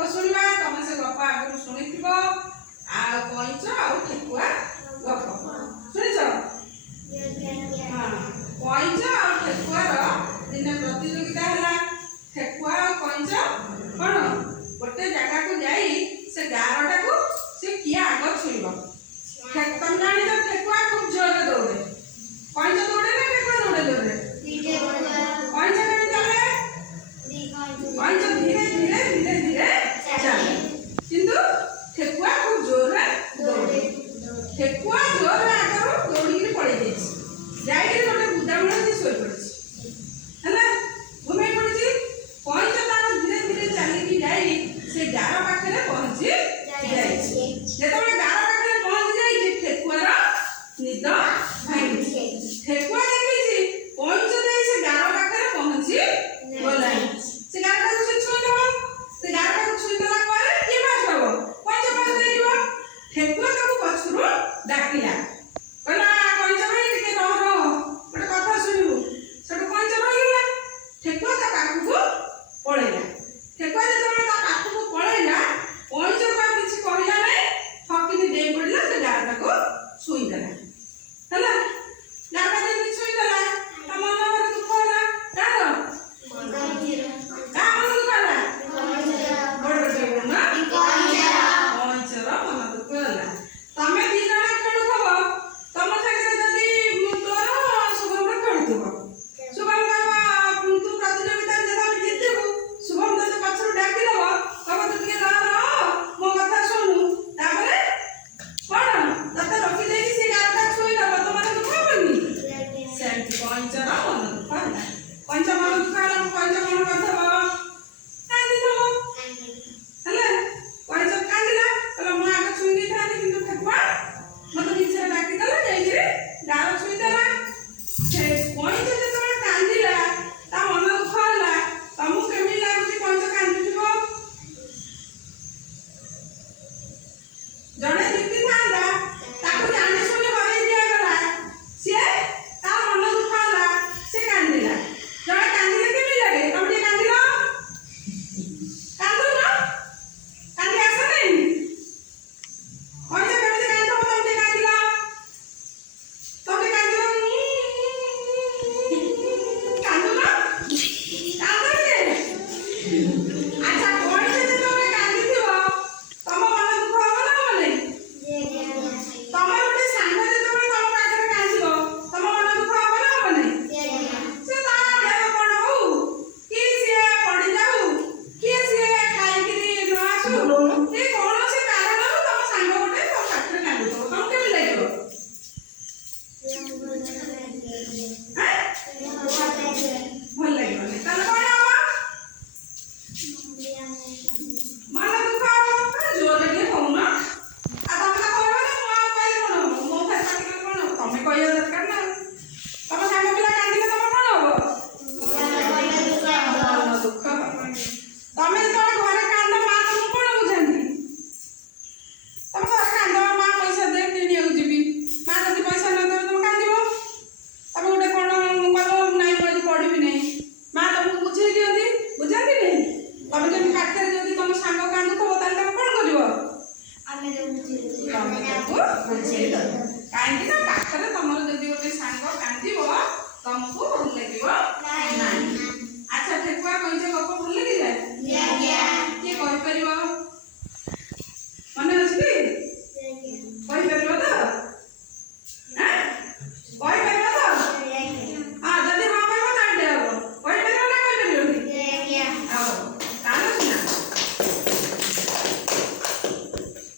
गप शुणा तुम से गप आगे शुणी कईच आउ ठेकुआ गप शुणिच हाँ कईच आउ ठेकुआर दिन प्रतियोगिता है ठेकुआ कईच कौन गोटे जगह को जाई से गारटा को से किए आग छुईब तुम जानी तो ठेकुआ खूब जोर दौड़े कईच दौड़े ना ठेकुआ दौड़े दौड़े कईच कहीं चले कईच धीरे धीरे धीरे धीरे चले किंतु ठेकुआ खूब जोर दौड़े ठेकुआ जोर आगर दौड़ी पड़े जाए गोटे बुदामूल शोई पड़ी है घूमे पड़ी कईच तार धीरे धीरे चलिकी जाई से गार पाखे पहुंची जो गार पाखे पहुंची जाए ठेकुआर निद भांगी ठेकुआ देखी कईच दे से गार पाखे पहुंची गला से गारटा को छुईदेव से गारटा को छुईदेला किए पास हम कईच पास हो ठेकुआ ताको पछुर डाकिला कहला कईच भाई टिके रह गोटे कथा शुणु सेठू कईच रहीगला ठेकुआ ता पाखକୁ पळेला ठेकुआ जेतबेले ता पाखକୁ पळेला कईच का किछि कहला नै फकिनी देई पड़ला से गारटा को छुईदेला हला गारटा देई छुईदेला ता मन में दुख होला कार का मन दुख होला बड़ जेबो ना कईचर मन दुख होला तमे दी जण खेलुथबो तम संगे जदी तोर शुभम खेलुथबो शुभम कहबा तू प्रतियोगिता जेतबे जितबू शुभम तते पछरु डाकी देबो तब तू टिके रह मो कथा सुनु तापरे कोन तते रखी देई से गारटा छुई देबो तो मन दुख होबनी सेंटी कईचर मन दुख होला कईच मन दुख होला कईच मन करथबो कांदी देबो हले कईच कांदिला तले मो आगे छुई दे थानी किंतु ठेकुआ मते पीछे डाकी देला जाई गार छुई देला से कईच जेतबे कांदिला ता मन दुख होला तमु केमि लागुची कईच कांदिथिबो जणे दिक्ति थांदा ताको जाने सुने बरेई दिया गला से ता मन दुख होला से कांदिला जणे कांदिले केमि लागे तम टे कांदिलो कांदो ना कांदी आसे नै कईच केमि कांदो तम टे कांदिलो कांदो ना कांदो रे अच्छा कईच जेतबे कांदिथिबो तम मन दुख होबो ना होबो नै तम गोटे सांग जेतबे तम पाखरे कांदिबो तम मन दुख होबो ना होबो नै से ता देह कोन हो कि से पड़ी जाऊ कि से खाइकिरी न आसु ए कोन से कारण तम सांग गोटे तम पाखरे कांदिबो तम केमि लागिबो भल लागिबो नै ताले कोन हबो मन दुख हबो जोर के होउना आ तमला कहबो ना मो कहले कोन हबो मो भाई पाखरे कोन हबो तमे कहियो दरकार ना तम सांग पिला कांदिले तम कोन हबो मन दुख हबो तमे तो घरे कांद मा तम कोन बुझांदी तम घरे कांद मा पैसा दे किनिया को जीबी मा जदी पैसा न देबो तम कांदिबो तमे गोटे कोन कहबो नाही मो पढ़िबी नै मा तमको बुझाई दियंती बुझांती नै तमे जदी पाखरे जदी तम सांग कांदुथबो ताले तम कोन करिवो तमे ताको बुझाई दो काहेकि ना पाखरे तमर जदी गोटे सांग कांदिबो तमको भल लागिवो